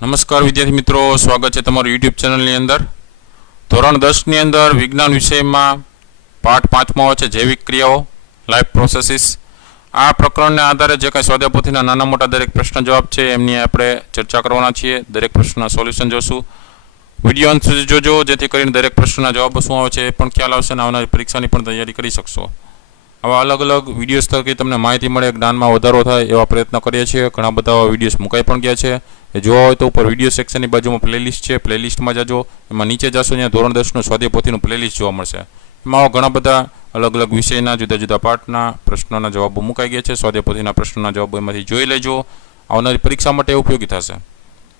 નમસ્કાર વિદ્યાર્થી મિત્રો, સ્વાગત છે તમારું યુટ્યુબ ચેનલની અંદર. ધોરણ 10ની અંદર વિજ્ઞાન વિષયમાં પાઠ 5માં છે જૈવિક ક્રિયાઓ, લાઈફ પ્રોસેસીસ. આ પ્રકરણને આધારે જે કંઈ સ્વાધ્યાય પોથીના નાના મોટા દરેક પ્રશ્ન જવાબ છે એમની આપણે ચર્ચા કરવાના છીએ. દરેક પ્રશ્નના સોલ્યુશન જોશું. વિડીયો અંત સુધી જોજો, જેથી કરીને દરેક પ્રશ્નના જવાબો શું આવે છે એ પણ ખ્યાલ આવશે અને આવનારી પરીક્ષાની પણ તૈયારી કરી શકશો. આવા અલગ અલગ વિડીયોઝ થકી તમને માહિતી મળે, જ્ઞાનમાં વધારો થાય એવા પ્રયત્ન કરીએ છીએ. ઘણા બધા વિડીયોઝ મુકાઈ પણ ગયા છે. એ જોવા હોય તો ઉપર વિડીયો સેક્શનની બાજુમાં પ્લેલિસ્ટ છે, પ્લેલિસ્ટમાં જજો. એમાં નીચે જશો ત્યાં ધોરણ 10નું સ્વાધ્યાય પોથીનું પ્લેલિસ્ટ જોવા મળશે. એમાં ઘણા બધા અલગ અલગ વિષયના જુદા જુદા પાઠના પ્રશ્નોના જવાબો મુકાઈ ગયા છે. સ્વાધ્યાય પોથીના પ્રશ્નોના જવાબો એમાંથી જોઈ લેજો, આવનારી પરીક્ષા માટે ઉપયોગી થશે.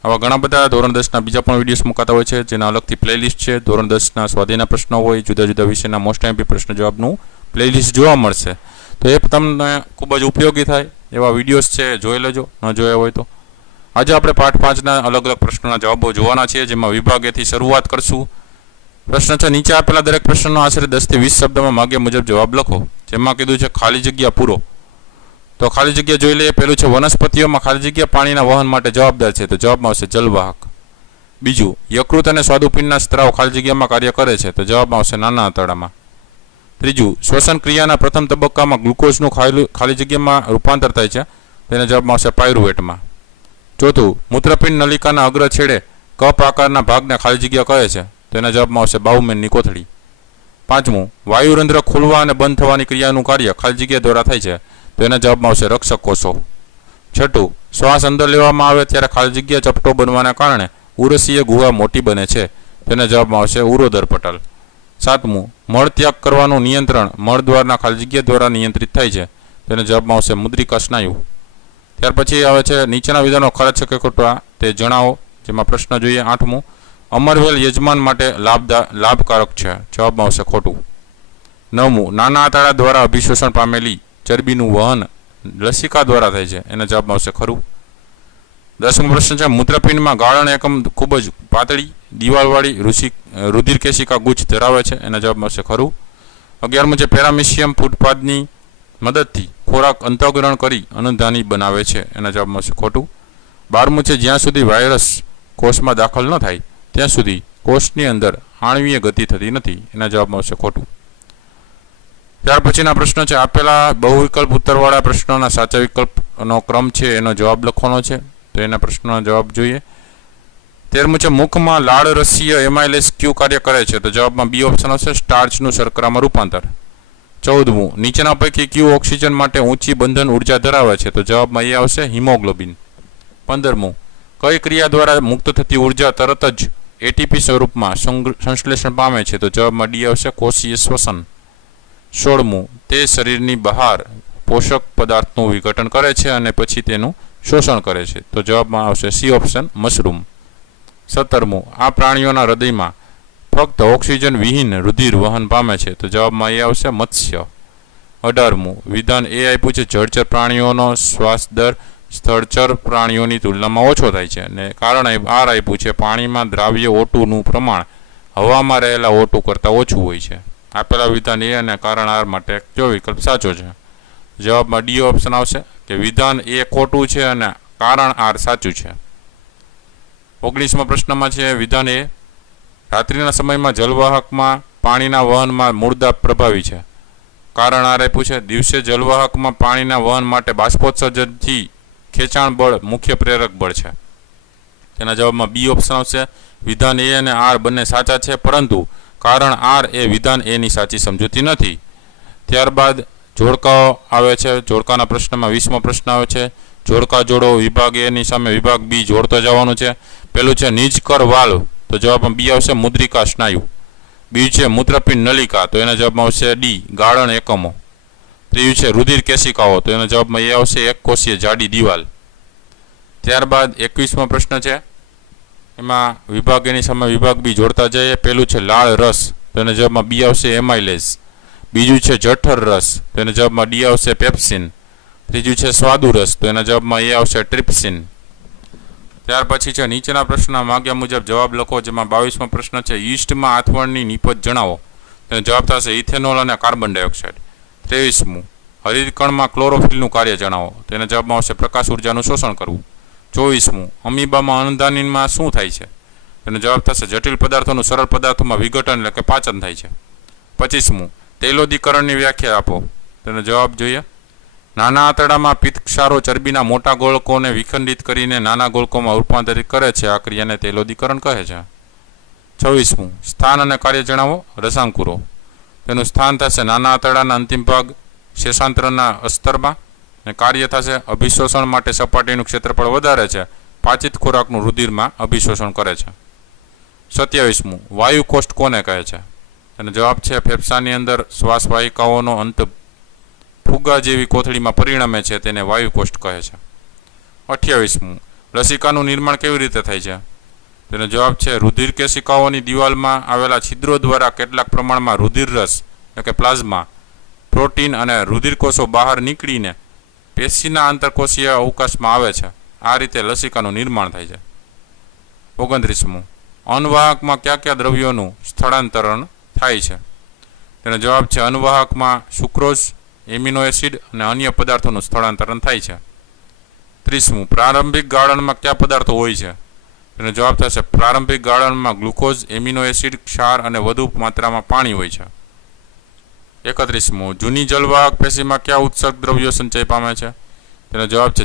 આવા ઘણા બધા ધોરણ 10ના બીજા પણ વિડીયોઝ મુકાતા હોય છે, જેના અલગથી પ્લેલિસ્ટ છે. ધોરણ 10ના સ્વાધ્યાયના પ્રશ્નો હોય, જુદા જુદા વિષયના મોસ્ટ એમપી પ્રશ્ન જવાબનું પ્લેલિસ્ટ જોવા મળશે. તો એ તમને ખૂબ જ ઉપયોગી થાય એવા વિડીયોઝ છે, જોઈ લેજો ન જોયા હોય તો. આજે આપણે પાઠ 5ના અલગ અલગ પ્રશ્નોના જવાબો જોવાના છીએ, જેમાં વિભાગ એથી શરૂઆત કરશું. પ્રશ્ન છે, નીચે આપેલા દરેક પ્રશ્નનો આશરે 10 થી 20 શબ્દમાં માગ્યા મુજબ જવાબ લખો. જેમાં કીધું છે ખાલી જગ્યા પૂરો. તો ખાલી જગ્યા જોઈ લઈએ. પહેલું છે વનસ્પતિઓમાં ખાલી જગ્યા પાણીના વહન માટે જવાબદાર છે. તો જવાબમાં આવશે જલવાહક. બીજું, યકૃત અને સ્વાદુપિંડના સ્ત્રાવ ખાલી જગ્યામાં કાર્ય કરે છે. તો જવાબમાં આવશે નાના આંતરડામાં. ત્રીજું, શ્વસન ક્રિયાના પ્રથમ તબક્કામાં ગ્લુકોઝનું ખાલી જગ્યામાં રૂપાંતર થાય છે. તેના જવાબમાં આવશે પાયરુવેટમાં. ચોથું, મૂત્રપિંડ નલિકાના અગ્ર છેડે કપ આકારના ભાગને ખાલી જગ્યા કહે છે. તેના જવાબમાં આવશે બાઉમેનની કોથળી. પાંચમું, વાયુરંધ્ર ખુલવા અને બંધ થવાની ક્રિયાનું કાર્ય ખાલી જગ્યા દ્વારા થાય છે. તો એના જવાબમાં આવશે રક્ષક કોષો. છઠ્ઠું, શ્વાસ અંદર લેવામાં આવે ત્યારે ખાલી જગ્યા ચપટો બનવાના કારણે ઉરસીય ગુહા મોટી બને છે. તેના જવાબમાં આવશે ઉરોદર પટલ. સાતમું, મળ ત્યાગ કરવાનું નિયંત્રણ મળદ્વારના ખાલી જગ્યા દ્વારા નિયંત્રિત થાય છે. તેના જવાબમાં આવશે મુદ્રિકા સ્નાયુ. ત્યાર પછી આવે છે નીચેના વિધાનો ખરા છે કે ખોટા તે જણાવો. જેમાં પ્રશ્ન જોઈએ. આઠમું, અમરવેલ યજમાન માટે લાભકારક છે. જવાબમાં આવશે ખોટું. નવમું, નાના આંતરડા દ્વારા અભિશોષણ પામેલી ચરબીનું વહન લસિકા દ્વારા થાય છે. એના જવાબમાં આવશે ખરું. 10મો પ્રશ્ન છે, મૂત્રપિંડમાં ગાળણ એકમ ખૂબ જ પાતળી દિવાલવાળી રુધિર કેશિકા ગુચ્છ ધરાવે છે. એના જવાબમાં આવશે ખરું. 11મું છે, પેરામિશિયમ ફૂટપાથની મદદથી ખોરાક અંતઃગ્રહણ કરી અનુધાની બનાવે છે. એના જવાબમાં આવશે ખોટું. 12મું છે, જ્યાં સુધી વાયરસ કોષમાં દાખલ ન થાય ત્યાં સુધી કોષની અંદર આણ્વીય ગતિ થતી નથી. એના જવાબમાં આવશે ખોટું. ત્યાર પછીના પ્રશ્નો છે, આપેલા બહુવિકલ્પ ઉત્તરવાળા પ્રશ્નોના સાચા વિકલ્પનો ક્રમ છે એનો જવાબ લખવાનો છે. તો એના પ્રશ્નોના જવાબ જોઈએ. 13મું છે, મુખમાં લાળ રસીય એમાઇલેસ ક્યુ કાર્ય કરે છે. તો જવાબમાં બી ઓપ્શન આવશે સ્ટાર્ચનું શર્કરામાં રૂપાંતર. 14મું, નીચેના પૈકી ક્યુ ઓક્સિજન માટે ઊંચી બંધન ઉર્જા ધરાવે છે. તો જવાબમાં એ આવશે હિમોગ્લોબિન. 15મું, કઈ ક્રિયા દ્વારા મુક્ત થતી ઉર્જા તરત જ એટીપી સ્વરૂપમાં સંશ્લેષણ પામે છે. તો જવાબમાં ડી આવશે કોષીય શ્વસન. 16મું, તે શરીરની બહાર પોષક પદાર્થનું વિઘટન કરે છે અને પછી તેનું શોષણ કરે છે. તો જવાબમાં આવશે સી ઓપ્શન મશરૂમ. 17મું, આ પ્રાણીઓના હૃદયમાં ફક્ત ઓક્સિજન વિહીન રુધિર વહન પામે છે. તો જવાબમાં એ આવશે મત્સ્ય. 18મું, વિધાન એ આપ્યું છે, જળચર પ્રાણીઓનો શ્વાસ દર સ્થળચર પ્રાણીઓની તુલનામાં ઓછો થાય છે. અને કારણ આર આપ્યું છે, પાણીમાં દ્રાવ્ય O2નું પ્રમાણ હવામાં રહેલા O2 કરતાં ઓછું હોય છે. આપેલા વિધાન એ અને કારણ આર માટે કયો વિકલ્પ સાચો છે? જવાબમાં ડી ઓપ્શન આવશે કે વિધાન એ ખોટું છે અને કારણ આર સાચું છે. 19મા પ્રશ્નમાં છે, વિધાન એ રાત્રિના સમયમાં જલવાહકમાં પાણીના વહનમાં મૂળદાબ પ્રભાવી છે. કારણ આર આપ્યું છે, દિવસે જલવાહકમાં પાણીના વહન માટે બાષ્પોત્સર્જનથી ખેંચાણ બળ મુખ્ય પ્રેરક બળ છે. તેના જવાબમાં બી ઓપ્શન આવશે. વિધાન એ અને આર બંને સાચા છે, પરંતુ કારણ આર એ વિધાન એની સાચી સમજૂતી નથી. ત્યારબાદ જોડકાઓ આવે છે. જોડકાના પ્રશ્નમાં 20મો પ્રશ્ન આવે છે, જોડકા જોડો. વિભાગ એની સામે વિભાગ બી જોડતો જવાનું છે. પહેલું છે નિજકર વાલ્વ. તો જવાબમાં બી આવશે મુદ્રિકા સ્નાયુ. બીજું છે મૂત્રપિંડ નલિકા. તો એના જવાબમાં આવશે ડી ગાળણ એકમો. ત્રીજું છે રુધિર કેશિકાઓ. તો એના જવાબમાં એ આવશે એક કોષીય જાડી દિવાલ. ત્યારબાદ 21મો પ્રશ્ન છે, એમાં વિભાગ એની સામે વિભાગ બી જોડતા જઈએ. પહેલું છે લાળ રસ. તો એના જવાબમાં બી આવશે એમાઇલેઝ. બીજું છે જઠર રસ. તો એના જવાબમાં ડી આવશે પેપ્સિન. ત્રીજું છે સ્વાદુ રસ. તો એના જવાબમાં એ આવશે ટ્રિપ્સિન. ત્યાર પછી છે નીચેના પ્રશ્નના માગ્યા મુજબ જવાબ લખો. જેમાં 22મો પ્રશ્ન છે, યીસ્ટમાં આથવણની નિપજ જણાવો. તેનો જવાબ થશે ઇથેનોલ અને કાર્બન ડાયોક્સાઇડ. 23મું, હરિતકણમાં ક્લોરોફિલનું કાર્ય જણાવો. તેના જવાબમાં આવશે પ્રકાશ ઉર્જાનું શોષણ કરવું. 24મું અમીબામાં અનુધાનીમાં શું થાય છે? તેનો જવાબ થશે જટિલ પદાર્થોનું સરળ પદાર્થોમાં વિઘટન એટલે કે પાચન થાય છે. 25મું તૈલોદીકરણની વ્યાખ્યા આપો. તેનો જવાબ જોઈએ. નાના આંતરડામાં પિત્તક્ષારો ચરબીના મોટા ગોળકોને વિખંડિત કરીને નાના ગોળકોમાં રૂપાંતરિત કરે છે. આ ક્રિયાને તૈલોદીકરણ કહે છે. 26મું સ્થાન અને કાર્ય જણાવો. રસાંકુરો. તેનું સ્થાન થશે નાના આંતરડાના અંતિમ ભાગ શેષાંતરના અસ્તરમાં અને કાર્ય થશે અભિશોષણ માટે સપાટીનું ક્ષેત્રફળ વધારે છે. પાચિત ખોરાકનું રુધિરમાં અભિશોષણ કરે છે. 27મું વાયુ કોષ્ઠ કોને કહે છે? તેનો જવાબ છે ફેફસાની અંદર શ્વાસવાહિકાઓનો અંત ફુગા જેવી કોથળીમાં પરિણમે છે તેને વાયુ કોષ્ઠ કહે છે. 28મું લસિકાનું નિર્માણ કેવી રીતે થાય છે? તેનો જવાબ છે રુધિર કેશિકાઓની દિવાલમાં આવેલા છિદ્રો દ્વારા કેટલાક પ્રમાણમાં રુધિર રસ એટલે કે પ્લાઝમા પ્રોટીન અને રુધિરકોષો બહાર નીકળીને પેશીના આંતરકોષીય અવકાશમાં આવે છે. આ રીતે લસિકાનું નિર્માણ થાય છે. 29મું અન્વાહકમાં કયા કયા દ્રવ્યોનું સ્થળાંતરણ થાય છે? તેનો જવાબ છે અન્વાહકમાં સુક્રોઝ એમિનો એસિડ અને અન્ય પદાર્થોનું સ્થળાંતરણ થાય છે. 30મું પ્રારંભિક ગાળણમાં કયા પદાર્થો હોય છે? તેનો જવાબ થશે પ્રારંભિક ગાળણમાં ગ્લુકોઝ એમિનો એસિડ ક્ષાર અને વધુ માત્રામાં પાણી હોય છે. 31મું જૂની જલવાહક પેશીમાં કયા ઉત્સર્ગ દ્રવ્યો સંચય પામે છે? તેનો જવાબ છે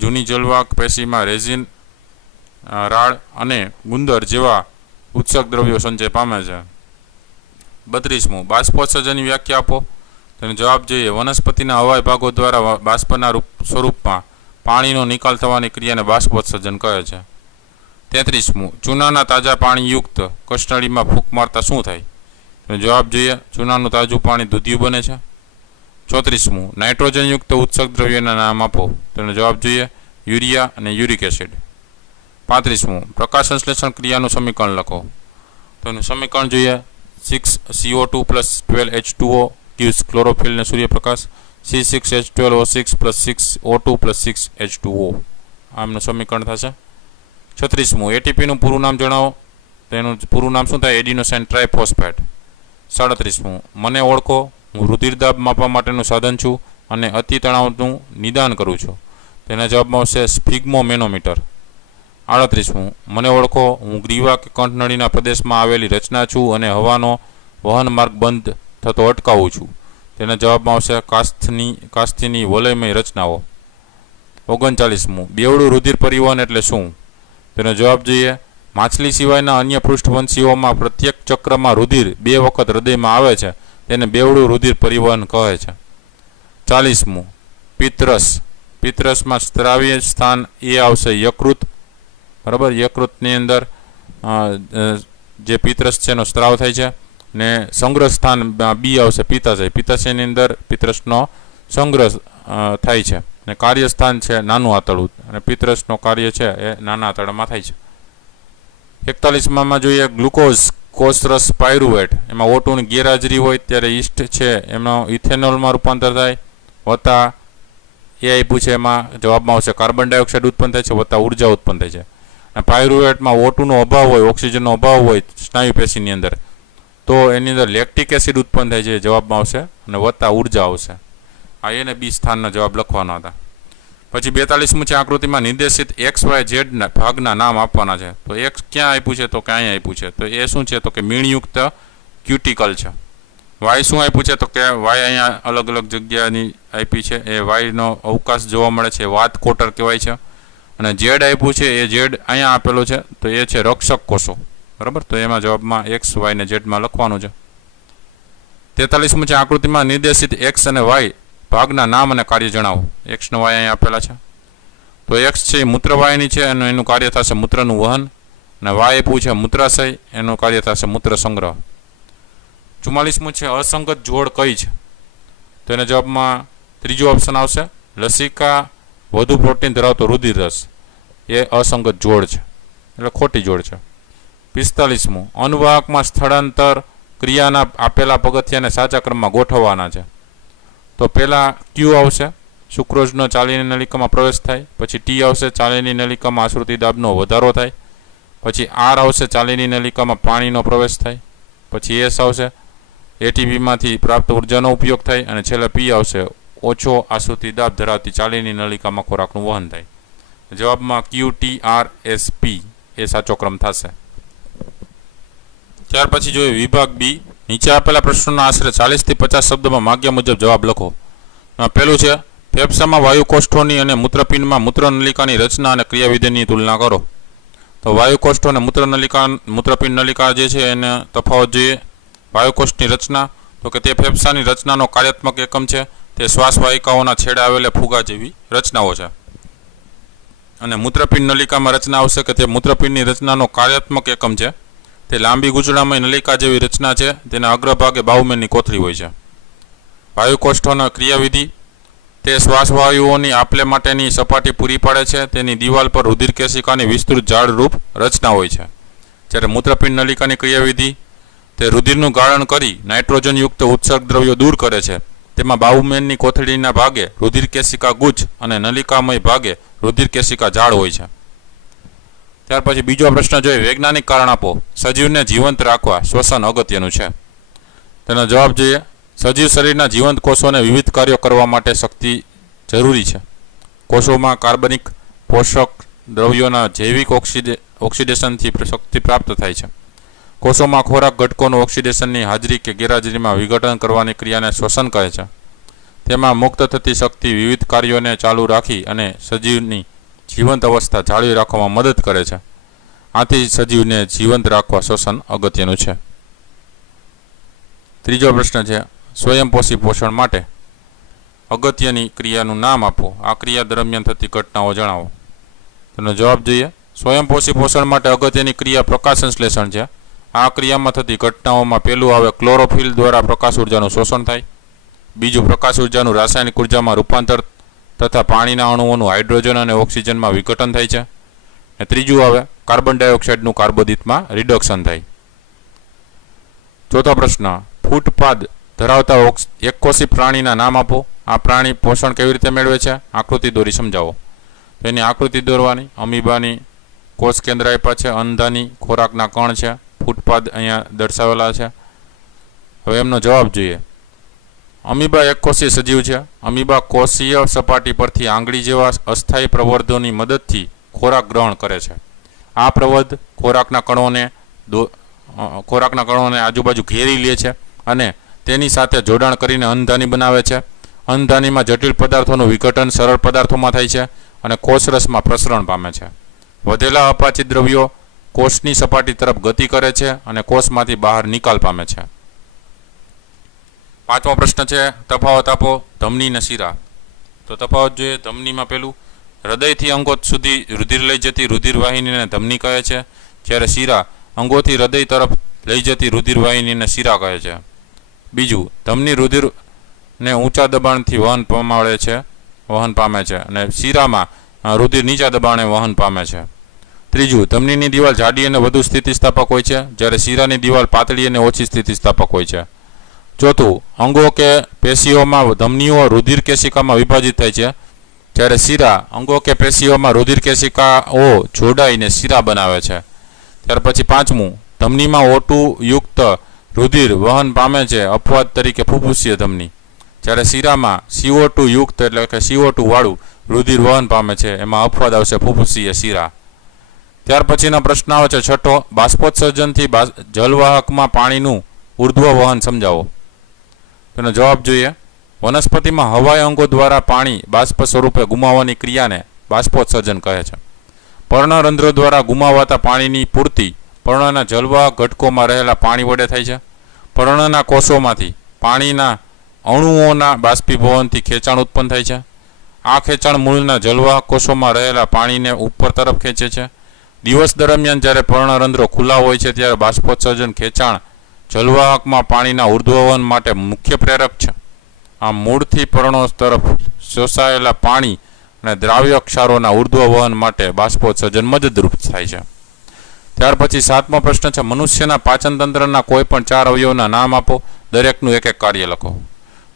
જૂની જલવાહક પેશીમાં રેઝિન રાળ અને ગુંદર જેવા ઉત્સર્ગ દ્રવ્યો સંચય પામે છે. 32મું બાષ્પોત્સર્જનની વ્યાખ્યા આપો. તેનો જવાબ જોઈએ વનસ્પતિના હવાઈ ભાગો દ્વારા બાષ્પના સ્વરૂપમાં પાણીનો નિકાલ થવાની ક્રિયાને બાષ્પોત્સર્જન કહે છે. 33મું ચૂનાના તાજા પાણીયુક્ત કસ્ટડીમાં ફૂંક મારતા શું થાય? તેનો જવાબ જોઈએ ચૂનાનું તાજું પાણી દૂધિયું બને છે. 34મું નાઇટ્રોજનયુક્ત ઉત્સર્ગ દ્રવ્યોના નામ આપો. તેનો જવાબ જોઈએ યુરિયા અને યુરિક એસિડ. 35મું પ્રકાશ સંશ્લેષણ ક્રિયાનું સમીકરણ લખો. તેનું સમીકરણ જોઈએ 6CO2 + 12H2O gives chlorophyll ને સૂર્યપ્રકાશ. C6H12O6 + 6O2 + 6H2O આમનું સમીકરણ થશે. 36મું એટીપીનું પૂરું નામ જણાવો. તેનું પૂરું નામ શું થાય? Adenosine triphosphate. 37મું મને ઓળખો. હું રુધિરદાબ માપવા માટેનું સાધન છું અને અતિ તણાવનું નિદાન કરું છું. તેના જવાબમાં આવશે સ્ફિગ્મોમેનોમીટર. 38મું મને ઓળખો. હું ગ્રીવા કે કંઠનળીના પ્રદેશમાં આવેલી રચના છું અને હવાનો વહન માર્ગ બંધ થતો અટકાવું છું. તેના જવાબમાં આવશે કાસ્થીની વલયમય રચનાઓ. 39મું બેવડું રુધિર પરિવહન એટલે શું? તેનો જવાબ જોઈએ માછલી સિવાયના અન્ય પૃષ્ઠવંશીઓમાં પ્રત્યેક ચક્રમાં રુધિર 2 વખત હૃદયમાં આવે છે. તેને બેવડું રુધિર પરિવહન કહે છે. 40મું પિત્તરસ. પિત્તરસમાં સ્ત્રાવ્ય સ્થાન એ આવશે યકૃત. બરાબર, યકૃતની અંદર જે પિત્તરસ છે એનો સ્ત્રાવ થાય છે. ને સંગ્રહ સ્થાન બી આવશે પિત્તાશય. પિત્તાશયની અંદર પિત્તરસનો સંગ્રહ થાય છે. અને કાર્યસ્થાન છે નાનું આંતરડું અને પિત્તરસનો કાર્ય છે એ નાના આંતરડામાં થાય છે. 41માં જોઈએ ગ્લુકોઝ કોષરસ પાયરુવેટ. એમાં O2ની ગેરહાજરી હોય ત્યારે ઈસ્ટ છે એમનો ઇથેનોલમાં રૂપાંતર થાય. વત્તા એ આપ્યું છે એમાં જવાબમાં આવશે કાર્બન ડાયોક્સાઇડ ઉત્પન્ન થાય છે વત્તા ઉર્જા ઉત્પન્ન થાય છે. અને પાયરુવેટમાં O2નો અભાવ હોય, ઓક્સિજનનો અભાવ હોય સ્નાયુ પેશીની અંદર, તો એની અંદર લેક્ટિક એસિડ ઉત્પન્ન થાય છે. જવાબમાં આવશે અને વત્તા ઉર્જા આવશે. આ એને બી સ્થાનના જવાબ લખવાના હતા. પછી 42મું છે આકૃતિમાં નિર્દેશિત XYZ ભાગના નામ આપવાના છે. તો X ક્યાં આપ્યું છે? તો કે અહીંયા આપ્યું છે. તો એ શું છે? તો કે મીણયુક્ત ક્યુટિકલ છે. Y શું આપ્યું છે? તો કે Y અહીંયા અલગ અલગ જગ્યાની આપી છે. એ Yનો અવકાશ જોવા મળે છે, વાત કોટર કહેવાય છે. અને Z આપ્યું છે એ Z અહીંયા આપેલો છે તો એ છે રક્ષક કોષો. બરાબર, તો એમાં જવાબમાં X, Y ને Z માં લખવાનું છે. 43મું છે આકૃતિમાં નિર્દેશિત X અને Y ભાગના નામ અને કાર્ય જણાવો. X ને Y અહીંયા આપેલા છે. તો X છે મૂત્રવાહિની છે અને એનું કાર્ય થશે મૂત્રનું વહન. અને Y આપ્યું છે મૂત્રાશય, એનું કાર્ય થશે મૂત્ર સંગ્રહ. 44મું છે અસંગત જોડ કઈ છે? તો એના જવાબમાં ત્રીજો ઓપ્શન આવશે લસિકા વધુ પ્રોટીન ધરાવતો રુધિર રસ. એ અસંગત જોડ છે એટલે ખોટી જોડ છે. 45મું અનુવાહકમાં સ્થળાંતર ક્રિયાના આપેલા પગથિયાને સાચા ક્રમમાં ગોઠવવાના છે. તો પહેલાં Q આવશે, સુક્રોઝનો ચાલીની નલિકામાં પ્રવેશ થાય. પછી T આવશે, ચાલીની નલિકામાં આશ્રુતિ દાબનો વધારો થાય. પછી R આવશે, ચાલીની નલિકામાં પાણીનો પ્રવેશ થાય. પછી S આવશે, એટીપીમાંથી પ્રાપ્ત ઉર્જાનો ઉપયોગ થાય. અને છેલ્લે P આવશે, ઓછો આશ્રુતિ દાબ ધરાવતી ચાલીની નલિકામાં ખોરાકનું વહન થાય. જવાબમાં QTRSP એ સાચો ક્રમ થશે. ત્યાર પછી જોઈએ વિભાગ બી. નીચે આપેલા પ્રશ્નોના આશરે 40 થી 50 શબ્દોમાં માગ્યા મુજબ જવાબ લખો. પહેલું છે ફેફસામાં વાયુકોષ્ઠોની અને મૂત્રપિંડમાં મૂત્રનલિકાની રચના અને ક્રિયાવિધિની તુલના કરો. તો વાયુકોષ્ઠો અને મૂત્રપિંડ નલિકા જે છે એને તફાવત જોઈએ. વાયુકોષ્ઠની રચના તો કે તે ફેફસાની રચનાનો કાર્યાત્મક એકમ છે. તે શ્વાસવાહિકાઓના છેડે આવેલા ફુગા જેવી રચનાઓ છે. અને મૂત્રપિંડ નલિકામાં રચના આવશે કે તે મૂત્રપિંડની રચનાનો કાર્યાત્મક એકમ છે. તે લાંબી ગૂંચળામય નલિકા જેવી રચના છે. તેના અગ્રભાગે બાહુમેનની કોથળી હોય છે. વાયુકોષ્ઠોના ક્રિયાવિધિ તે શ્વાસવાયુઓની આપલે માટેની સપાટી પૂરી પાડે છે. તેની દિવાલ પર રુધિર કેશિકાની વિસ્તૃત ઝાડરૂપ રચના હોય છે. જ્યારે મૂત્રપિંડ નલિકાની ક્રિયાવિધિ તે રુધિરનું ગાળણ કરી નાઇટ્રોજનયુક્ત ઉત્સર્ગ દ્રવ્યો દૂર કરે છે. તેમાં બાહુમેનની કોથળીના ભાગે રુધિર કેશિકા ગુચ્છ અને નલિકામય ભાગે રુધિર કેશિકા ઝાડ હોય છે. ત્યાર પછી બીજો પ્રશ્ન જોઈએ વૈજ્ઞાનિક કારણ આપો. સજીવને જીવંત રાખવા શ્વસન અગત્યનું છે. તેનો જવાબ જોઈએ સજીવ શરીરના જીવંત કોષોને વિવિધ કાર્યો કરવા માટે શક્તિ જરૂરી છે. કોષોમાં કાર્બનિક પોષક દ્રવ્યોના જૈવિક ઓક્સિડેશનથી શક્તિ પ્રાપ્ત થાય છે. કોષોમાં ખોરાક ઘટકોનું ઓક્સિડેશનની હાજરી કે ગેરહાજરીમાં વિઘટન કરવાની ક્રિયાને શ્વસન કહે છે. તેમાં મુક્ત થતી શક્તિ વિવિધ કાર્યોને ચાલુ રાખી અને સજીવની જીવંત અવસ્થા જાળવી રાખવામાં મદદ કરે છે. આથી સજીવને જીવંત રાખવા શ્વસન અગત્યનું છે. ત્રીજો પ્રશ્ન છે સ્વયંપોષી પોષણ માટે અગત્યની ક્રિયાનું નામ આપો. આ ક્રિયા દરમિયાન થતી ઘટનાઓ જણાવો. તેનો જવાબ જોઈએ સ્વયંપોષી પોષણ માટે અગત્યની ક્રિયા પ્રકાશ સંશ્લેષણ છે. આ ક્રિયામાં થતી ઘટનાઓમાં પહેલું આવે ક્લોરોફિલ દ્વારા પ્રકાશ ઉર્જાનું શોષણ થાય. બીજું પ્રકાશ ઉર્જાનું રાસાયણિક ઉર્જામાં રૂપાંતર તથા પાણીના અણુઓનું હાઇડ્રોજન અને ઓક્સિજનમાં વિઘટન થાય છે. અને ત્રીજું આવે કાર્બન ડાયોક્સાઇડનું કાર્બોદિતમાં રિડક્શન થાય. ચોથો પ્રશ્ન ફૂટપાદ ધરાવતા એકકોષી પ્રાણીના નામ આપો. આ પ્રાણી પોષણ કેવી રીતે મેળવે છે? આકૃતિ દોરી સમજાવો. તો એની આકૃતિ દોરવાની અમીબાની કોષ કેન્દ્ર આપ્યા છે. અંધાની ખોરાકના કણ છે. ફૂટપાદ અહીંયા દર્શાવેલા છે. હવે એમનો જવાબ જોઈએ. અમીબા એકકોષીય સજીવ છે. અમીબા કોષીય સપાટી પરથી આંગળી જેવા અસ્થાયી પ્રવર્ધોની મદદથી ખોરાક ગ્રહણ કરે છે. આ પ્રવર્ધ ખોરાકના કણોને આજુબાજુ ઘેરી લે છે અને તેની સાથે જોડાણ કરીને અંધાની બનાવે છે. અંધાનીમાં જટિલ પદાર્થોનું વિઘટન સરળ પદાર્થોમાં થાય છે અને કોષરસમાં પ્રસરણ પામે છે. વધેલા અપાચિત દ્રવ્યો કોષની સપાટી તરફ ગતિ કરે છે અને કોષમાંથી બહાર નિકાલ પામે છે. પાંચમો પ્રશ્ન છે તફાવત આપો ધમની અને શિરા. તો તફાવત જોઈએ ધમનીમાં પેલું હૃદયથી અંગો સુધી રુધિર લઈ જતી રુધિરવાહિનીને ધમની કહે છે. જ્યારે શિરા અંગોથી હૃદય તરફ લઈ જતી રુધિરવાહિનીને શિરા કહે છે. બીજું ધમની રુધિરને ઊંચા દબાણથી વહન પામે છે અને શિરામાં રુધિર નીચા દબાણે વહન પામે છે. ત્રીજું ધમનીની દિવાલ જાડી અને વધુ સ્થિતિસ્થાપક હોય છે જ્યારે શિરાની દિવાલ પાતળી અને ઓછી સ્થિતિસ્થાપક હોય છે. ચોથું અંગો કે પેશીઓમાં ધમનીઓ રુધિર કેશિકામાં વિભાજિત થાય છે જ્યારે શિરા અંગો કે પેશીઓમાં રુધિર કેશિકાઓ જોડાઈને શિરા બનાવે છે. ત્યાર પછી પાંચમું ધમનીમાં O2 યુક્ત રુધિર વહન પામે છે અપવાદ તરીકે ફુફુસીય ધમની. જ્યારે શિરામાં CO2 યુક્ત એટલે કે CO2 વાળું રુધિર વહન પામે છે એમાં અપવાદ આવશે ફુફુસીય શિરા. ત્યાર પછીનો પ્રશ્ન આવે છે છઠ્ઠો બાષ્પોત્સર્જનથી જલવાહકમાં પાણીનું ઉર્ધ્વ વહન સમજાવો. તેનો જવાબ જોઈએ વનસ્પતિમાં હવાઈ અંગો દ્વારા પાણી બાષ્પ સ્વરૂપે ગુમાવવાની ક્રિયાને બાષ્પોત્સર્જન કહે છે. પર્ણરંધ્રો દ્વારા ગુમાવાતા પાણીની પૂર્તિ પર્ણના જલવાહક ઘટકોમાં રહેલા પાણી વડે થાય છે. પર્ણના કોષોમાંથી પાણીના અણુઓના બાષ્પીભવનથી ખેંચાણ ઉત્પન્ન થાય છે. આ ખેંચાણ મૂળના જલવાહક કોષોમાં રહેલા પાણીને ઉપર તરફ ખેંચે છે. દિવસ દરમિયાન જ્યારે પર્ણરંધ્રો ખુલ્લા હોય છે ત્યારે બાષ્પોત્સર્જન ખેંચાણ જલવાહકમાં પાણીના ઉર્ધ્વવહન માટે મુખ્ય પ્રેરક છે. આ મૂળથી પર્ણો તરફ શોષાયેલા પાણી અને દ્રાવ્ય ક્ષારોના ઉર્ધ્વવહન માટે બાષ્પોત્સર્જન મદદરૂપ થાય છે. ત્યાર પછી સાતમો પ્રશ્ન છે મનુષ્યના પાચન તંત્રના કોઈ પણ 4 અવયવના નામ આપો. દરેકનું એક એક કાર્ય લખો.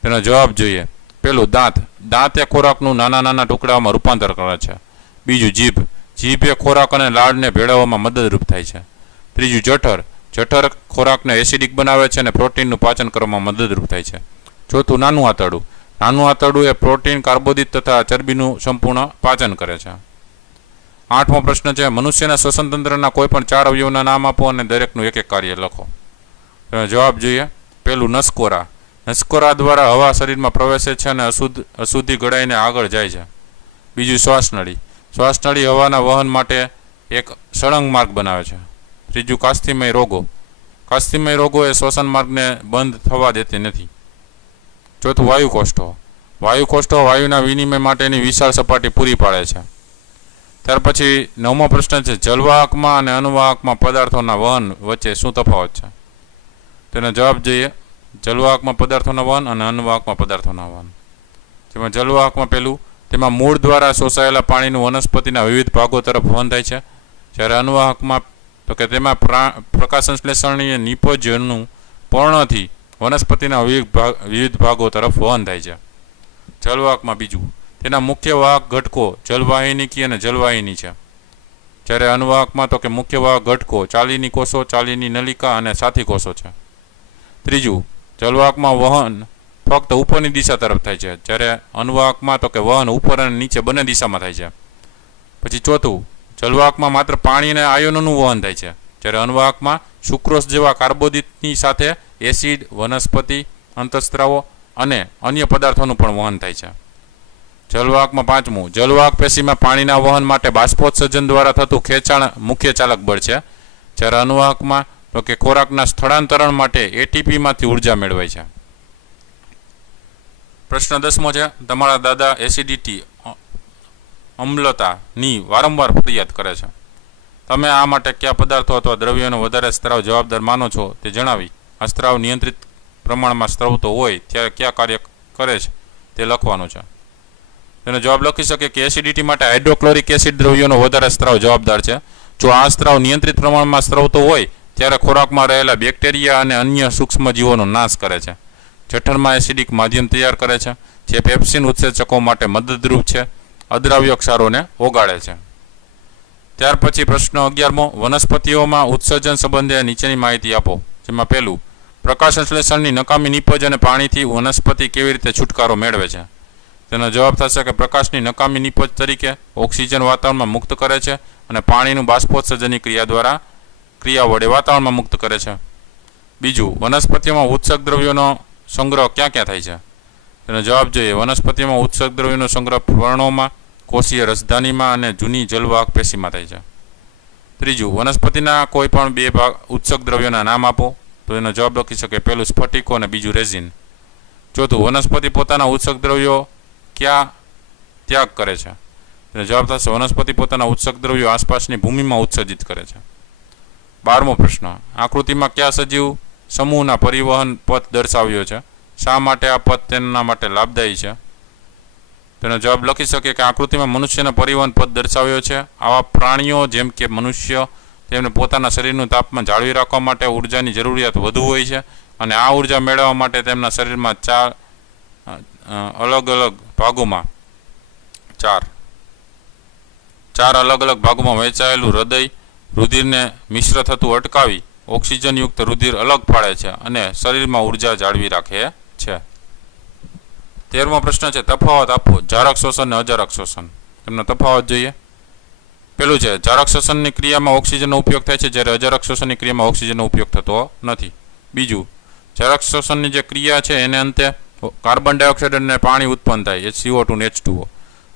તેનો જવાબ જોઈએ. પેલું દાંત એ ખોરાકનું નાના નાના ટુકડાઓમાં રૂપાંતર કરે છે. બીજું જીભ એ ખોરાક અને લાળને ભેળવવામાં મદદરૂપ થાય છે. ત્રીજું જઠર ખોરાકને એસિડિક બનાવે છે અને પ્રોટીનનું પાચન કરવામાં મદદરૂપ થાય છે. ચોથું નાનું આંતરડું એ પ્રોટીન કાર્બોદિત તથા ચરબીનું સંપૂર્ણ પાચન કરે છે. 8મો પ્રશ્ન છે, મનુષ્યના શ્વસન તંત્રના કોઈ પણ 4 અવયવના નામ આપો અને દરેકનું એક એક કાર્ય લખો. જવાબ જોઈએ. પહેલું નસકોરા. નસકોરા દ્વારા હવા શરીરમાં પ્રવેશે છે અને અશુદ્ધિ ગળાઈને આગળ જાય છે. બીજું શ્વાસનળી. શ્વાસનળી હવાના વહન માટે એક સળંગ માર્ગ બનાવે છે. ત્રીજું કાસ્થિમય રોગો. કાસ્થિમય રોગો એ શ્વસન માર્ગને બંધ થવા દેતી નથી. ચોથું વાયુકોષ્ઠો. વાયુકોષ્ઠો વાયુના વિનિમય માટેની વિશાળ સપાટી પૂરી પાડે છે. ત્યાર પછી 9મો પ્રશ્ન છે, જલવાહકમાં અને અનુવાહકમાં પદાર્થોના વહન વચ્ચે શું તફાવત છે? તેનો જવાબ જોઈએ. જલવાહકમાં પદાર્થોના વહન અને અનુવાહકમાં પદાર્થોના વહન. જેમાં જલવાહકમાં પહેલું, તેમાં મૂળ દ્વારા શોષાયેલા પાણીનું વનસ્પતિના વિવિધ ભાગો તરફ વહન થાય છે. જ્યારે અનુવાહકમાં તો કે તેમાં પ્રકાશ સંશ્લેષણીય નિપજનું પર્ણથી વનસ્પતિના વિવિધ ભાગો તરફ વહન થાય છે. જલવાહકમાં બીજું, તેના મુખ્ય વાહક ઘટકો જલવાહિનીકી અને જલવાહિની છે. જ્યારે અનુવાહકમાં તો કે મુખ્ય વાહક ઘટકો ચાલીની કોષો, ચાલીની નલિકા અને સાથી કોષો છે. ત્રીજું, જલવાહકમાં વહન ફક્ત ઉપરની દિશા તરફ થાય છે, જ્યારે અનુવાહકમાં તો કે વહન ઉપર અને નીચે બંને દિશામાં થાય છે. પછી ચોથું, જલવાહકમાં માત્ર પાણી અને આયનોનું વહન થાય છે, જ્યારે અનુવાહકમાં સુક્રોસ જેવા કાર્બોદિતની સાથે એસિડ, વનસ્પતિ અંતઃસ્ત્રાવો અને અન્ય પદાર્થોનું પણ વહન થાય છે. જલવાહકમાં 5મું, જલવાહક પેશીમાં પાણીના વહન માટે બાષ્પોત્સર્જન દ્વારા થતું ખેંચાણ મુખ્ય ચાલક બળ છે, જ્યારે અનુવાહકમાં તો કે ખોરાકના સ્થળાંતરણ માટે એટીપીમાંથી ઉર્જા મેળવાય છે. પ્રશ્ન 10મો છે, તમારા દાદા એસિડિટી અમ્લતાની વારંવાર ફરિયાદ કરે છે. તમે આ માટે કયા પદાર્થો અથવા દ્રવ્યોનો વધારે સ્ત્રાવ જવાબદાર માનો છો તે જણાવી આ સ્ત્રાવ નિયંત્રિત પ્રમાણમાં સ્ત્રવતો હોય ત્યારે કયા કાર્ય કરે છે તે લખવાનું છે. તેનો જવાબ લખી શકે કે એસિડિટી માટે હાઇડ્રોક્લોરિક એસિડ દ્રવ્યોનો વધારે સ્ત્રાવ જવાબદાર છે. જો આ સ્ત્રાવ નિયંત્રિત પ્રમાણમાં સ્ત્રવતો હોય ત્યારે ખોરાકમાં રહેલા બેક્ટેરિયા અને અન્ય સૂક્ષ્મજીવોનો નાશ કરે છે. જઠરમાં એસિડિક માધ્યમ તૈયાર કરે છે, જે પેપ્સિન ઉત્સેચકો માટે મદદરૂપ છે, અદ્રાવ્ય ક્ષારોને ઓગાળે છે. ત્યાર પછી પ્રશ્ન 11મો, વનસ્પતિઓમાં ઉત્સર્જન સંબંધે નીચેની માહિતી આપો. જેમાં પહેલું, પ્રકાશ સંશ્લેષણની નકામી નિપજ અને પાણીથી વનસ્પતિ કેવી રીતે છુટકારો મેળવે છે? તેનો જવાબ થશે કે પ્રકાશની નકામી નિપજ તરીકે ઓક્સિજન વાતાવરણમાં મુક્ત કરે છે અને પાણીનું બાષ્પોત્સર્જનની ક્રિયા વડે વાતાવરણમાં મુક્ત કરે છે. બીજું, વનસ્પતિઓમાં ઉત્સર્ગ દ્રવ્યોનો સંગ્રહ ક્યાં ક્યાં થાય છે? તેનો જવાબ જોઈએ. વનસ્પતિઓમાં ઉત્સર્ગ દ્રવ્યોનો સંગ્રહ પર્ણોમાં, કોષીય રસધાનીમાં અને જૂની જલવાહક પેશીમાં થાય છે. ત્રીજું, વનસ્પતિના કોઈ પણ 2 ઉત્સર્ગ દ્રવ્યોના નામ આપો. તો એનો જવાબ લખી શકે. પહેલું સ્ફટિકો અને બીજું રેઝિન. ચોથું, વનસ્પતિ પોતાના ઉત્સર્ગ દ્રવ્યો ક્યાં ત્યાગ કરે છે? તેનો જવાબ થશે વનસ્પતિ પોતાના ઉત્સર્ગ દ્રવ્યો આસપાસની ભૂમિમાં ઉત્સર્જિત કરે છે. 12મો પ્રશ્ન, આકૃતિમાં કયા સજીવ સમૂહના પરિવહન પથ દર્શાવ્યો છે? શા માટે આ પથ તેના માટે લાભદાયી છે? તેનો જવાબ લખી શકે કે આકૃતિમાં મનુષ્યના પરિવહન પથ દર્શાવ્યો છે. આવા પ્રાણીઓ જેમ કે મનુષ્ય તેમને પોતાના શરીરનું તાપમાન જાળવી રાખવા માટે ઉર્જાની જરૂરિયાત વધુ હોય છે અને આ ઉર્જા મેળવવા માટે તેમના શરીરમાં 4 અલગ અલગ ભાગોમાં વહેંચાયેલું હૃદય રુધિરને મિશ્ર થતું અટકાવી ઓક્સિજનયુક્ત રુધિર અલગ પાડે છે અને શરીરમાં ઉર્જા જાળવી રાખે છે. 13મો પ્રશ્ન છે, તફાવત આપો. જારક શોષણ અને અજારક શોષણ. તેમનો તફાવત જોઈએ. પેલું છે, જારક શોષણની ક્રિયામાં ઓક્સિજનનો ઉપયોગ થાય છે, જ્યારે અજારક શોષણની ક્રિયામાં ઓક્સિજનનો ઉપયોગ થતો નથી. બીજું, જારક શોષણની જે ક્રિયા છે એને અંતે કાર્બન ડાયોક્સાઇડ અને પાણી ઉત્પન્ન થાય, CO2 અને H2O.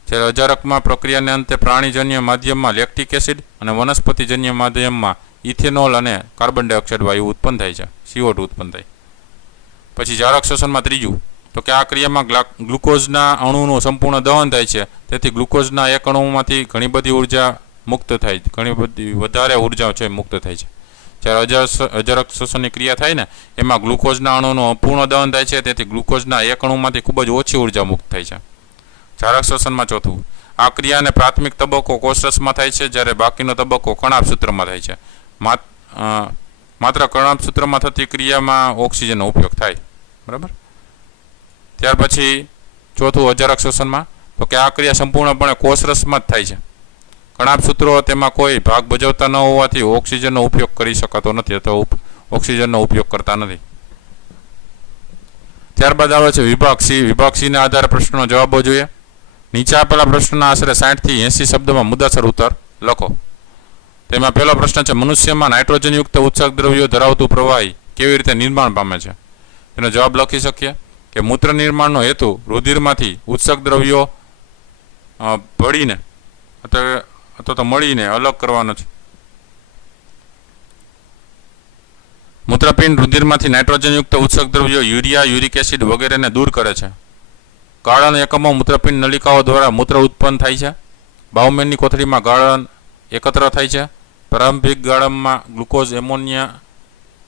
જ્યારે અજારકમાં પ્રક્રિયાને અંતે પ્રાણીજન્ય માધ્યમમાં લેક્ટિક એસિડ અને વનસ્પતિજન્ય માધ્યમમાં ઇથેનોલ અને કાર્બન ડાયોક્સાઇડ વાયુ ઉત્પન્ન થાય છે, CO2 ઉત્પન્ન થાય. પછી જારક શોષણમાં ત્રીજું, તો કે આ ક્રિયામાં ગ્લુકોઝના અણુનું સંપૂર્ણ દહન થાય છે, તેથી ગ્લુકોઝના એક અણુમાંથી ઘણી બધી ઉર્જા મુક્ત થાય, ઘણી બધી વધારે ઉર્જા છે મુક્ત થાય છે. જ્યારે અજારક શોષણની ક્રિયા થાય ને એમાં ગ્લુકોઝના અણુનું અપૂર્ણ દહન થાય છે, તેથી ગ્લુકોઝના એક અણુમાંથી ખૂબ જ ઓછી ઉર્જા મુક્ત થાય છે. જારક શોષણમાં ચોથું, આ ક્રિયાને પ્રાથમિક તબક્કો કોષરસમાં થાય છે, જ્યારે બાકીનો તબક્કો કણાભસૂત્રમાં થાય છે. માત્ર કણાભસૂત્રમાં થતી ક્રિયામાં ઓક્સિજનનો ઉપયોગ થાય. બરાબર. ત્યાર પછી ચોથું, અજારક શોષણમાં તો કે આ ક્રિયા સંપૂર્ણપણે કોષરસમાં જ થાય છે. કણાભસૂત્રો તેમાં કોઈ ભાગ ભજવતા ન હોવાથી ઓક્સિજનનો ઉપયોગ કરી શકાતો નથી અથવા ઓક્સિજનનો ઉપયોગ કરતા નથી. ત્યારબાદ આવે છે વિભાગ સી. વિભાગ સીના આધારે પ્રશ્નનો જવાબો જોઈએ. નીચે આપેલા પ્રશ્નના આશરે 60 થી 80 શબ્દોમાં મુદ્દાસર ઉત્તર લખો. તેમાં પહેલો પ્રશ્ન છે, મનુષ્યમાં નાઇટ્રોજનયુક્ત ઉત્સર્ગ દ્રવ્યો ધરાવતું પ્રવાહી કેવી રીતે નિર્માણ પામે છે? તેનો જવાબ લખી શકીએ કે મૂત્ર નિર્માણનો હેતુ રુધિરમાંથી ઉત્સર્ગ દ્રવ્યો ભળીને અથવા તો મળીને અલગ કરવાનો છે. મૂત્રપિંડ રુધિરમાંથી નાઇટ્રોજનયુક્ત ઉત્સર્ગ દ્રવ્યો યુરિયા, યુરિક એસિડ વગેરેને દૂર કરે છે. ગાળણ એકમો મૂત્રપિંડ નલિકાઓ દ્વારા મૂત્ર ઉત્પન્ન થાય છે. બાઉમેનની કોથળીમાં ગાળણ એકત્ર થાય છે. પ્રારંભિક ગાળણમાં ગ્લુકોઝ, એમોનિયા,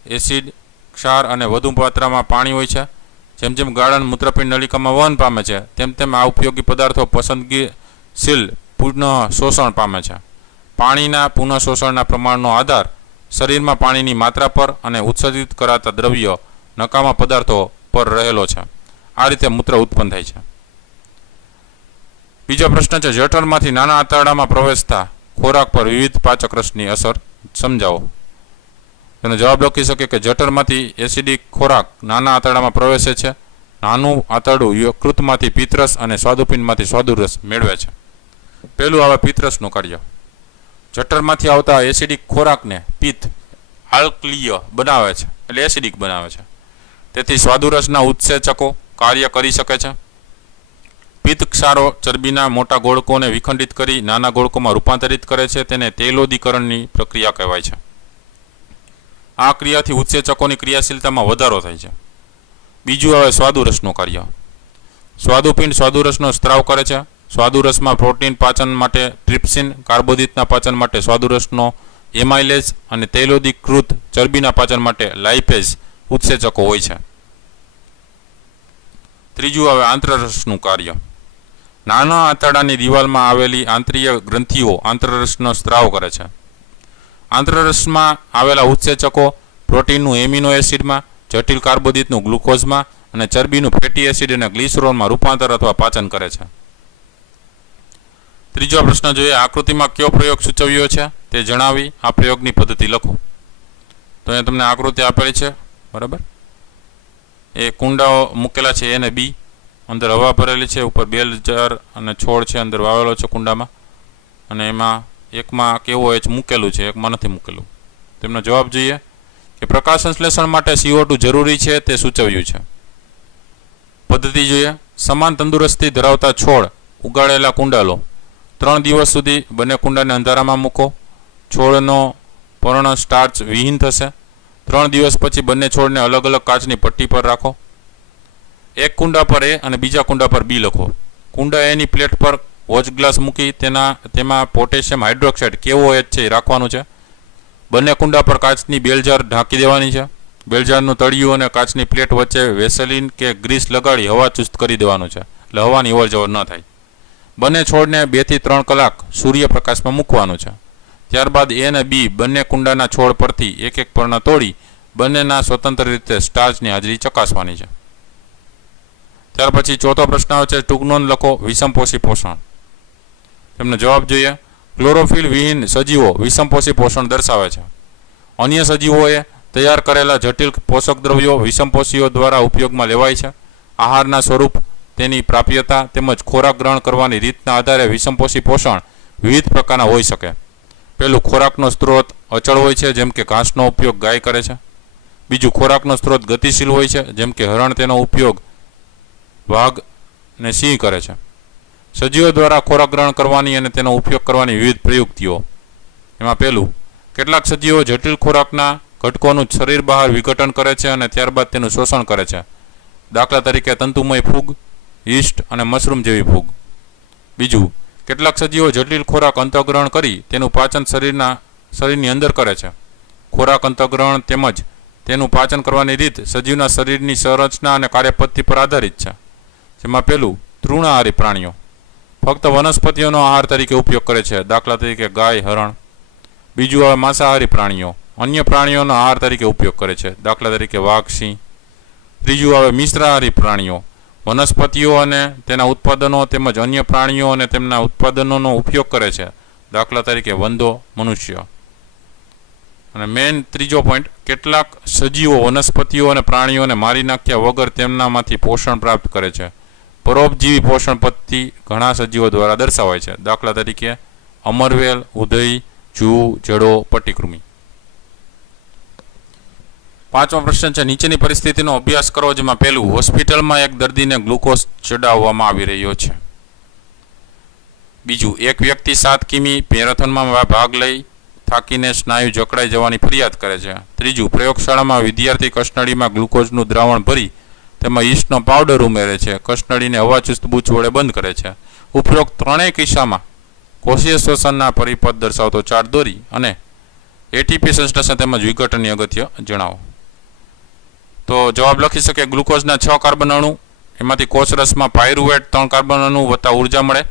એસિડ, ક્ષાર અને વધુ માત્રામાં પાણી હોય છે. જેમ જેમ ગાળણ મૂત્રપિંડ નલિકામાં વહન પામે છે તેમ તેમ આ ઉપયોગી પદાર્થો પસંદગીશીલ પુનઃ શોષણ પામે છે. પાણીના પુનઃ શોષણના પ્રમાણનો આધાર શરીરમાં પાણીની માત્રા પર અને ઉત્સર્જિત કરાતા દ્રવ્ય નકામા પદાર્થો પર રહેલો છે. આ રીતે મૂત્ર ઉત્પન્ન થાય છે. બીજો પ્રશ્ન છે, જઠરમાંથી નાના આંતરડામાં પ્રવેશતા ખોરાક પર વિવિધ પાચક રસની અસર સમજાવો. તેનો જવાબ લખી શકે કે જઠરમાંથી એસિડિક ખોરાક નાના આંતરડામાં પ્રવેશે છે. નાનું આંતરડું યકૃતમાંથી પિત્તરસ અને સ્વાદુપિંડમાંથી સ્વાદુરસ મેળવે છે. પહેલું આવે પિત્તરસનું કાર્ય. જઠરમાંથી આવતા એસિડિક ખોરાકને પિત્ત આલ્કલીય બનાવે છે, એટલે એસિડિક બનાવે છે. તેથી સ્વાદુરસના ઉત્સેચકો કાર્ય કરી શકે છે. પિત્ત ક્ષારો ચરબીના મોટા ગોળકોને વિખંડિત કરી નાના ગોળકોમાં રૂપાંતરિત કરે છે. તેને તૈલોદીકરણની પ્રક્રિયા કહેવાય છે. આ ક્રિયાથી ઉત્સેચકોની ક્રિયાશીલતામાં વધારો થાય છે. બીજું આવે સ્વાદુરસનું કાર્ય. સ્વાદુપિંડ સ્વાદુરસનો સ્ત્રાવ કરે છે. સ્વાદુરસમાં પ્રોટીન પાચન માટે ટ્રિપ્સિન, કાર્બોદિતના પાચન માટે સ્વાદુરસનો એમાઇલેઝ અને તૈલોદીકૃત ચરબીના પાચન માટે લાઇપેઝ ઉત્સેચકો હોય છે. ત્રીજું આવે આંતરરસનું કાર્ય. નાના આંતરડાની દિવાલમાં આવેલી આંતરીય ગ્રંથિઓ આંતરરસનો સ્ત્રાવ કરે છે. આંતરરસમાં આવેલા ઉત્સેચકો પ્રોટીનનું એમિનો એસિડમાં, જટિલ કાર્બોદિતનું ગ્લુકોઝમાં અને ચરબીનું ફેટી એસિડ અને ગ્લિસરોલમાં રૂપાંતર અથવા પાચન કરે છે. ત્રીજો પ્રશ્ન જોઈએ, આકૃતિમાં કયો પ્રયોગ સૂચવ્યો છે તે જણાવી આ પ્રયોગની પદ્ધતિ લખો. તો અહીંયા તમને આકૃતિ આપેલી છે, બરાબર. એ કુંડાઓ મૂકેલા છે A અને B, અંદર હવા ભરેલી છે, ઉપર બેલ જાર અને છોડ છે અંદર વાવેલો છે કુંડામાં, અને એમાં એકમાં કેવો એચ મૂકેલું છે, એકમાં નથી મૂકેલું. તેમનો જવાબ જોઈએ કે પ્રકાશ સંશ્લેષણ માટે CO2 જરૂરી છે તે સૂચવ્યું છે. પદ્ધતિ જોઈએ, સમાન તંદુરસ્તી ધરાવતા છોડ ઉગાડેલા કુંડા લો. 3 દિવસ સુધી બંને કુંડાને અંધારામાં મૂકો. છોડનો પર્ણ સ્ટાર્ચ વિહીન થશે. 3 દિવસ પછી બંને છોડને અલગ અલગ કાચની પટ્ટી પર રાખો. એક કુંડા પર A અને બીજા કુંડા પર B લખો. કુંડા Aની પ્લેટ પર વોચ ગ્લાસ મૂકી તેમાં પોટેશિયમ હાઇડ્રોક્સાઇડ કેવો એચ છે એ રાખવાનું છે. બંને કુંડા પર કાચની બેલજાર ઢાંકી દેવાની છે. બેલજારનું તળિયું અને કાચની પ્લેટ વચ્ચે વેસલીન કે ગ્રીસ લગાડી હવા ચુસ્ત કરી દેવાનું છે, એટલે હવાની અવર જવર ન થાય. બંને છોડને 2 થી 3 કલાક સૂર્યપ્રકાશમાં મૂકવાનું છે. ત્યારબાદ A અને B બંને કુંડાના છોડ પરથી એક એક પર્ણ તોડી બંનેના સ્વતંત્ર રીતે સ્ટાર્ચની હાજરી ચકાસવાની છે. ત્યાર પછી ચોથો પ્રશ્ન આવે છે, ટૂંક નોંધ લખો, વિષમપોષી પોષણ. તેમનો જવાબ જોઈએ, ક્લોરોફિલ વિહીન સજીવો વિષમપોષી પોષણ દર્શાવે છે. અન્ય સજીવોએ તૈયાર કરેલા જટિલ પોષક દ્રવ્યો વિષમપોષીઓ દ્વારા ઉપયોગમાં લેવાય છે. આહારના સ્વરૂપ, તેની પ્રાપ્યતા તેમજ ખોરાક ગ્રહણ કરવાની રીતના આધારે વિષમપોષી પોષણ વિવિધ પ્રકારના હોઈ શકે. પહેલું, ખોરાકનો સ્ત્રોત અચળ હોય છે, જેમ કે ઘાસનો ઉપયોગ ગાય કરે છે. બીજું, ખોરાકનો સ્ત્રોત ગતિશીલ હોય છે, જેમ કે હરણ તેનો ઉપયોગ વાઘ ને સિંહ કરે છે. સજીવો દ્વારા ખોરાક ગ્રહણ કરવાની અને તેનો ઉપયોગ કરવાની વિવિધ પ્રયુક્તિઓ. એમાં પહેલું, કેટલાક સજીવો જટિલ ખોરાકના ઘટકોનું શરીર બહાર વિઘટન કરે છે અને ત્યારબાદ તેનું શોષણ કરે છે. દાખલા તરીકે તંતુમય ફૂગ, યીસ્ટ અને મશરૂમ જેવી ફૂગ. બીજું, કેટલાક સજીવો જટિલ ખોરાક અંતઃગ્રહણ કરી તેનું પાચન શરીરની અંદર કરે છે. ખોરાક અંતઃગ્રહણ તેમજ તેનું પાચન કરવાની રીત સજીવના શરીરની સંરચના અને કાર્યપદ્ધતિ પર આધારિત છે. જેમાં પહેલું, તૃણાહારી પ્રાણીઓ ફક્ત વનસ્પતિઓનો આહાર તરીકે ઉપયોગ કરે છે, દાખલા તરીકે ગાય, હરણ. બીજું આવે માંસાહારી પ્રાણીઓ, અન્ય પ્રાણીઓનો આહાર તરીકે ઉપયોગ કરે છે, દાખલા તરીકે વાઘ, સિંહ. ત્રીજું આવે મિશ્રાહારી પ્રાણીઓ, વનસ્પતિઓ અને તેના ઉત્પાદનો તેમજ અન્ય પ્રાણીઓ અને તેમના ઉત્પાદનોનો ઉપયોગ કરે છે, દાખલા તરીકે વંદો, મનુષ્ય. અને મેઇન ત્રીજો પોઈન્ટ, કેટલાક સજીવો વનસ્પતિઓ અને પ્રાણીઓને મારી નાખ્યા વગર તેમનામાંથી પોષણ પ્રાપ્ત કરે છે. પરોપજીવી પોષણ પદ્ધતિ ઘણા સજીવો દ્વારા દર્શાવાય છે, દાખલા તરીકે અમરવેલ, ઉદય, જૂ, જડો, પટ્ટીકૃમિ. પાંચમો પ્રશ્ન છે, નીચેની પરિસ્થિતિનો અભ્યાસ કરો જેમાં પહેલું, હોસ્પિટલમાં એક દર્દીને ગ્લુકોઝ ચડાવવામાં આવી રહ્યો છે. બીજું, એક વ્યક્તિ 7 કિમી મેરેથોનમાં ભાગ લઈ થાકીને સ્નાયુ જકડાઈ જવાની ફરિયાદ કરે છે. ત્રીજું, પ્રયોગશાળામાં વિદ્યાર્થી કસનળીમાં ગ્લુકોઝનું દ્રાવણ ભરી તેમાં ઈસ્ટનો પાવડર ઉમેરે છે. કસનળીને હવાચુસ્ત બૂચ વડે બંધ કરે છે. ઉપરોક્ત ત્રણેય કિસ્સામાં કોષીય શ્વસનના પરિપથ દર્શાવતો ચાર્ટ દોરી અને એટીપી સંશ્લેષણ તેમજ વિઘટનની અગત્ય જણાવો. તો જવાબ લખી શકે, ગ્લુકોઝના 6 કાર્બન અણુ, એમાંથી કોષરસમાં પાયરુવેટ 3 કાર્બન અણુ વત્તા ઉર્જા મળે.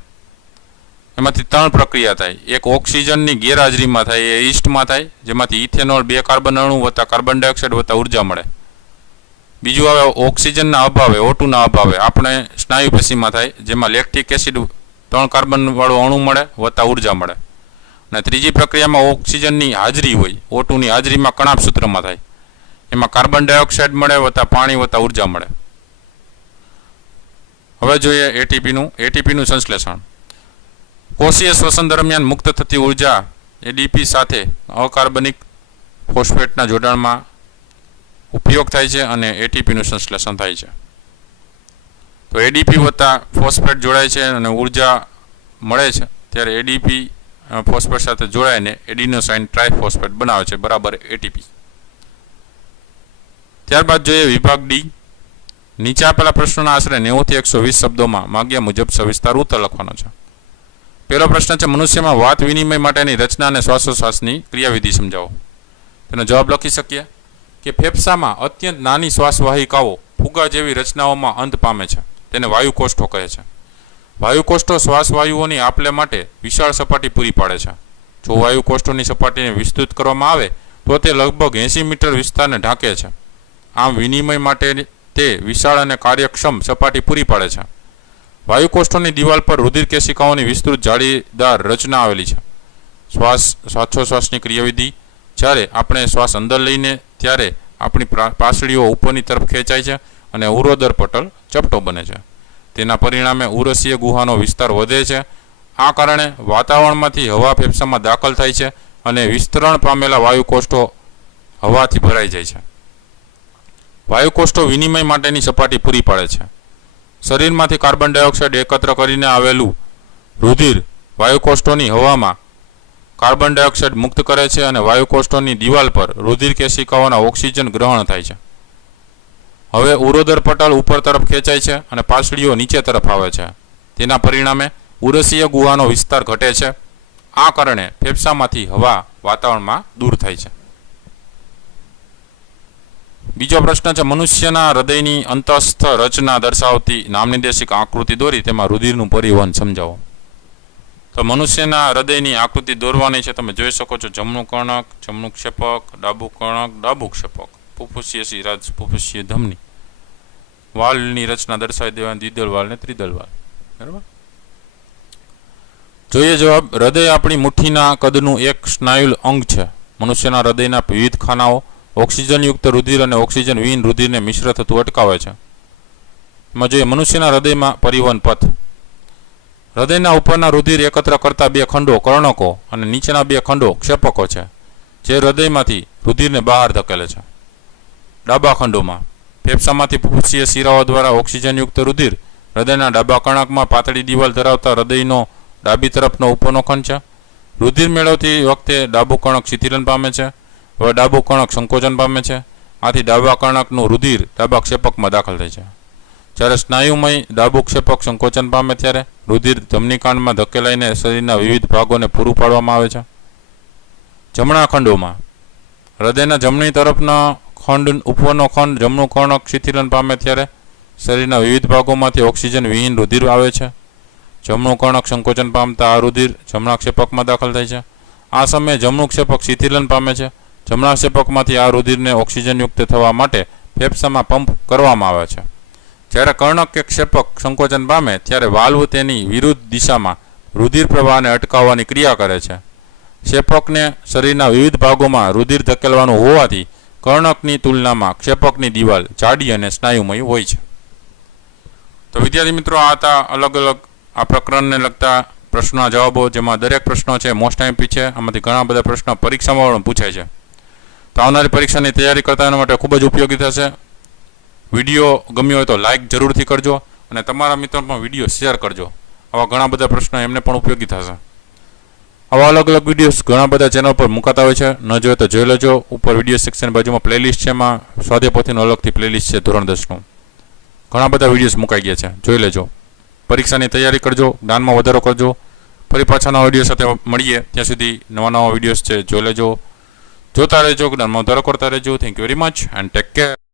એમાંથી 3 પ્રક્રિયા થાય. એક ઓક્સિજનની ગેરહાજરીમાં થાય, એ ઈસ્ટમાં થાય, જેમાંથી ઇથેનોલ 2 કાર્બન અણુ વત્તા કાર્બન ડાયોક્સાઇડ વત્તા ઉર્જા મળે. બીજું આવે ઓક્સિજનના અભાવે, O2ના અભાવે આપણે સ્નાયુ પેશીમાં થાય, જેમાં લેક્ટિક એસિડ 3 કાર્બન વાળો અણુ મળે વત્તા ઉર્જા મળે. અને ત્રીજી પ્રક્રિયામાં ઓક્સિજનની હાજરી હોય, O2ની હાજરીમાં કણાભ સૂત્રમાં થાય, એમાં કાર્બન ડાયોક્સાઇડ મળે વત્તા પાણી વત્તા ઉર્જા મળે. હવે જોઈએ એટીપીનું સંશ્લેષણ. કોષીય શ્વસન દરમિયાન મુક્ત થતી ઉર્જા એડીપી સાથે અકાર્બનિક ફોસ્ફેટના જોડાણમાં ઉપયોગ થાય છે અને એટીપીનું સંશ્લેષણ થાય છે. તો એડીપી વત્તા ફોસ્ફેટ જોડાય છે અને ઉર્જા મળે છે, ત્યારે એડીપી ફોસ્ફેટ સાથે જોડાઈને એડિનોસાઇન ટ્રાઇફોસ્ફેટ બનાવે છે બરાબર એટીપી. ત્યારબાદ જોઈએ વિભાગ ડી. નીચે આપેલા પ્રશ્નોના આશરે 90 થી 120 શબ્દોમાં માગ્યા મુજબ સવિસ્તાર ઉત્તર લખવાનો છે. પહેલો પ્રશ્ન છે, મનુષ્યમાં વાત વિનિમય માટેની રચના અને શ્વાસોશ્વાસની ક્રિયાવિધિ સમજાવો. તેનો જવાબ લખી શકીએ કે ફેફસામાં અત્યંત નાની શ્વાસવાહિકાઓ ફુગા જેવી રચનાઓમાં અંત પામે છે, તેને વાયુકોષ્ઠો કહે છે. વાયુકોષ્ઠો શ્વાસવાયુઓની આપલે માટે વિશાળ સપાટી પૂરી પાડે છે. જો વાયુકોષ્ઠોની સપાટીને વિસ્તૃત કરવામાં આવે તો તે લગભગ 80 મીટર વિસ્તારને ઢાંકે છે. આમ વિનિમય માટે તે વિશાળ અને કાર્યક્ષમ સપાટી પૂરી પાડે છે. વાયુકોષ્ઠોની દિવાલ પર રુધિર કેશિકાઓની વિસ્તૃત જાળીદાર રચના આવેલી છે. શ્વાસોશ્વાસની ક્રિયાવિધિ. જ્યારે આપણે શ્વાસ અંદર લઈને ત્યારે આપણી પાસળીઓ ઉપરની તરફ ખેંચાય છે અને ઉરોદર પટલ ચપટો બને છે. તેના પરિણામે ઉરસીય ગુહાનો વિસ્તાર વધે છે. આ કારણે વાતાવરણમાંથી હવા ફેફસામાં દાખલ થાય છે અને વિસ્તરણ પામેલા વાયુકોષ્ઠો હવાથી ભરાઈ જાય છે. વાયુકોષ્ઠો વિનિમય માટેની સપાટી પૂરી પાડે છે. શરીરમાંથી કાર્બન ડાયોક્સાઇડ એકત્ર કરીને આવેલું રુધિર વાયુકોષ્ઠોની હવામાં કાર્બન ડાયોક્સાઇડ મુક્ત કરે છે અને વાયુકોષ્ઠોની દિવાલ પર રુધિર કેશિકાઓના ઓક્સિજન ગ્રહણ થાય છે. હવે ઉરોદર પટલ ઉપર તરફ ખેંચાય છે અને પાસળીઓ નીચે તરફ આવે છે. તેના પરિણામે ઉરસીય ગુહાનો વિસ્તાર ઘટે છે. આ કારણે ફેફસામાંથી હવા વાતાવરણમાં દૂર થાય છે. બીજો પ્રશ્ન છે, મનુષ્યના હૃદયની અંતસ્થ રચના દર્શાવતી નામનિર્દેશિક આકૃતિ દોરી તેમાં રુધિરનું પરિવહન સમજાવો. તો મનુષ્યના હૃદયની આકૃતિ દોરવાની છે. તમે જોઈ શકો છો, જમણું કર્ણક, જમણું ક્ષેપક, ડાબું કર્ણક, ડાબું ક્ષેપક, ફુફુસીય શિરાજ, ફુફુસીય ધમની, વાલ્વની રચના દર્શાવી દેવાની, દ્વિદળ વાલ્વ ને ત્રિદળ વાલ્વ. બરાબર. જોઈએ જવાબ. હૃદય આપણી મુઠ્ઠીના કદનું એક સ્નાયુ અંગ છે. મનુષ્યના હૃદયના વિવિધ ખાનાઓ ઓક્સિજનયુક્ત રુધિર અને ઓક્સિજન વિહીન રુધિરને મિશ્ર થતું અટકાવે છે. એમાં જોઈએ મનુષ્યના હૃદયમાં પરિવહન પથ. હૃદયના ઉપરના રુધિર એકત્ર કરતા 2 ખંડો કર્ણકો અને નીચેના 2 ખંડો ક્ષેપકો છે, જે હૃદયમાંથી રુધિરને બહાર ધકેલે છે. ડાબા ખંડોમાં ફેફસામાંથી ફુફુસીય શિરાઓ દ્વારા ઓક્સિજનયુક્ત રુધિર હૃદયના ડાબા કર્ણકમાં પાતળી દિવાલ ધરાવતા હૃદયનો ડાબી તરફનો ઉપરનો ખંડ છે. રુધિર મેળવતી વખતે ડાબું કર્ણક શિથિલન પામે છે. હવે ડાબું કર્ણક સંકોચન પામે છે. આથી ડાબા કર્ણકનું રુધિર ડાબા ક્ષેપકમાં દાખલ થાય છે. જ્યારે સ્નાયુમય ડાબું ક્ષેપક સંકોચન પામે ત્યારે રુધિર ધમનીકાંડમાં ધકેલાઈને શરીરના વિવિધ ભાગોને પૂરું પાડવામાં આવે છે. જમણા ખંડોમાં હૃદયના જમણી તરફના ખંડ ઉપરનો ખંડ જમણું કર્ણક શિથિલન પામે ત્યારે શરીરના વિવિધ ભાગોમાંથી ઓક્સિજન વિહીન રુધિર આવે છે. જમણું કર્ણક સંકોચન પામતા આ રુધિર જમણા ક્ષેપકમાં દાખલ થાય છે. આ સમયે જમણું ક્ષેપક શિથિલન પામે છે. જમણા ક્ષેપકમાંથી આ રુધિરને ઓક્સિજનયુક્ત થવા માટે ફેફસામાં પંપ કરવામાં આવે છે. જ્યારે કર્ણક કે ક્ષેપક સંકોચન પામે ત્યારે વાલ્વ તેની વિરુદ્ધ દિશામાં રુધિર પ્રવાહને અટકાવવાની ક્રિયા કરે છે. ક્ષેપકને શરીરના વિવિધ ભાગોમાં રુધિર ધકેલવાનું હોવાથી કર્ણકની તુલનામાં ક્ષેપકની દિવાલ જાડી અને સ્નાયુમય હોય છે. તો વિદ્યાર્થી મિત્રો, આ હતા અલગ અલગ આ પ્રકરણને લગતા પ્રશ્નોના જવાબો, જેમાં દરેક પ્રશ્નો છે મોસ્ટ આઈએમપી છે. આમાંથી ઘણા બધા પ્રશ્નો પરીક્ષામાં પણ પૂછાય છે. તો આવનારી પરીક્ષાની તૈયારી કરતા એના માટે ખૂબ જ ઉપયોગી થશે. વિડીયો ગમ્યો હોય તો લાઇક જરૂરથી કરજો અને તમારા મિત્રો પણ વિડીયો શેર કરજો. આવા ઘણા બધા પ્રશ્નો એમને પણ ઉપયોગી થશે. આવા અલગ અલગ વિડીયોઝ ઘણા બધા ચેનલ પર મુકાતા હોય છે. ન જોઈએ તો જોઈ લેજો. ઉપર વિડીયો સેક્શન બાજુમાં પ્લેલિસ્ટ છે, એમાં સ્વાધ્યાય પોથીનું અલગથી પ્લેલિસ્ટ છે ધોરણ 10નું. ઘણા બધા વિડીયોઝ મુકાઈ ગયા છે, જોઈ લેજો. પરીક્ષાની તૈયારી કરજો, જ્ઞાનમાં વધારો કરજો. ફરી પાછા નવા વિડીયો સાથે મળીએ. ત્યાં સુધી નવા વિડીયોઝ છે, જોઈ લેજો. જોતા રહેજો, જ્ઞાનમાં વધારો કરતા રહેજો. Thank you very much and take care.